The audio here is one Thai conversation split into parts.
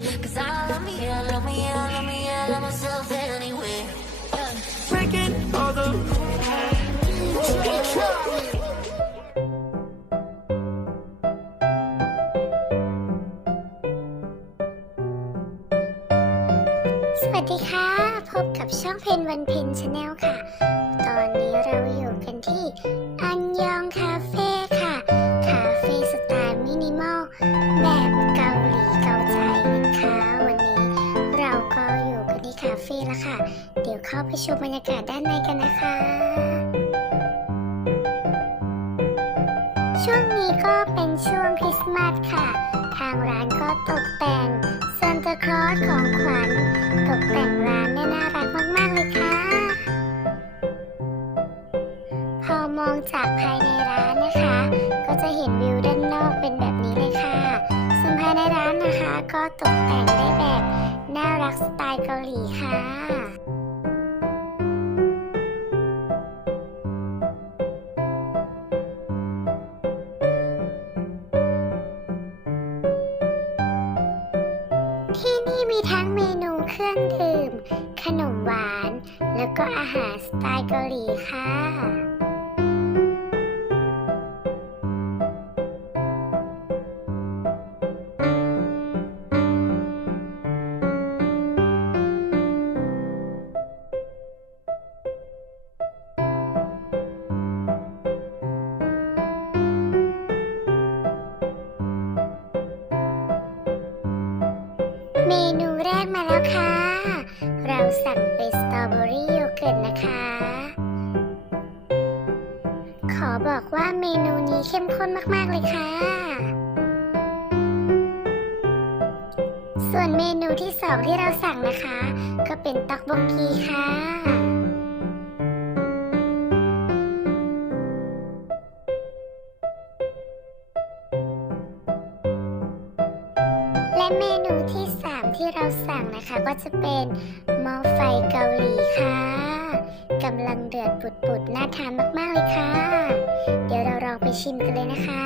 Cause I love me, I love me, I love me, I love myself anyway. Yeah. breaking all the สวัสดีค่ะ พบกับช่องเพนวันเพนชาแนลค่ะ ตอนนี้เราอยู่กันที่อันยองคาเฟ่ค่ะ คาเฟ่สไตล์มินิมอลแบ ดี๋ยวเข้าไปชมบรรยากาศด้านในกันนะคะ ช่วงนี้ก็เป็นช่วงคริสต์มาสค่ะ ทางร้านก็ตกแต่งซานตาคลอสของขวัญ ตกแต่งร้านได้น่ารักมาก ๆ เลยค่ะ พอมองจากภายในร้านนะคะ ก็จะเห็นวิวด้านนอกเป็นแบบนี้เลยค่ะส่วนภายในร้านนะคะก็ตกแต่งได้แบบน่ารักสไตล์เกาหลีค่ะ ที่มีทั้งเมนูเครื่องดื่ม ขนมหวาน แล้วก็อาหารสไตล์เกาหลีค่ะ มนูแรกมาแล้วค่ะ เราสั่งเป็นสตรอเบอรี่โยเกิร์ตนะคะ ขอบอกว่าเมนูนี้เข้มข้นมาก ๆ เลยค่ะ ส่วนเมนูที่สองที่เราสั่งนะคะ ก็เป็นตอกบกกีค่ะ และเมนูที่ 3 ที่เราสั่งนะคะก็จะเป็นหม้อไฟเกาหลีค่ะกำลังเดือดปุดๆน่าทานมากๆเลยค่ะ เดี๋ยวเราลองไปชิมกันเลยนะคะ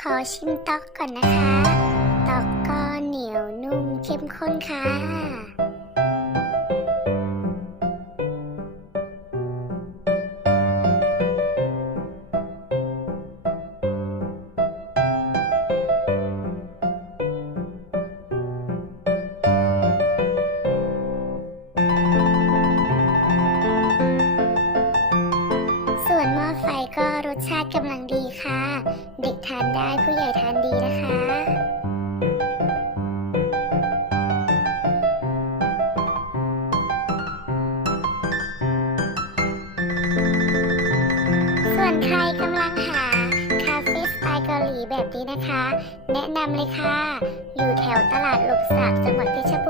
ขอชิมตอกก่อนนะคะ ตอกก็เหนียวนุ่มเข้มข้นค่ะ ดีค่ะ เด็กทานได้ผู้ใหญ่ทานดีนะคะส่วนใครกำลังหา คาเฟ่สไตล์เกาหลีแบบนี้นะคะ แนะนำเลยค่ะ อยู่แถวตลาดหลบสักจังหวัดเพชร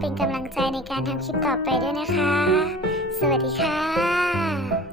เป็นกำลังใจในการทำคลิปต่อไปด้วยนะคะ สวัสดีค่ะ